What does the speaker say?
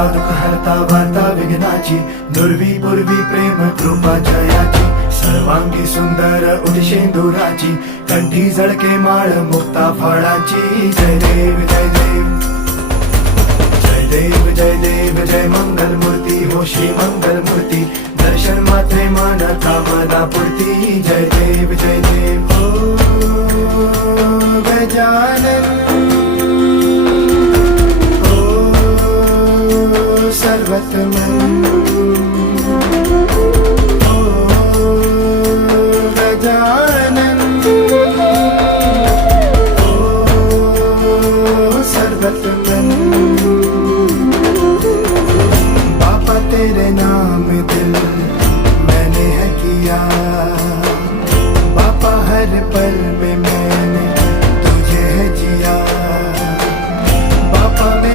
हरता दुःख हरता वार्ता विघ्नाची, दुर्वी पूर्वी प्रेम कृपा जयाची, सर्वांगी सुंदर उदिशेंदुराची, कंठी झळके माळ मुक्ता फळाची. जय देव जय देव जय देव जय देव जय मंगल मूर्ती हो श्री मंगल मूर्ती, दर्शन मात्रे मन कामना पूर्ती. जय देव जय देव हो गजानन हो सर्वतमन हो गजानन हो सर्वतमन. बापा तेरे नाम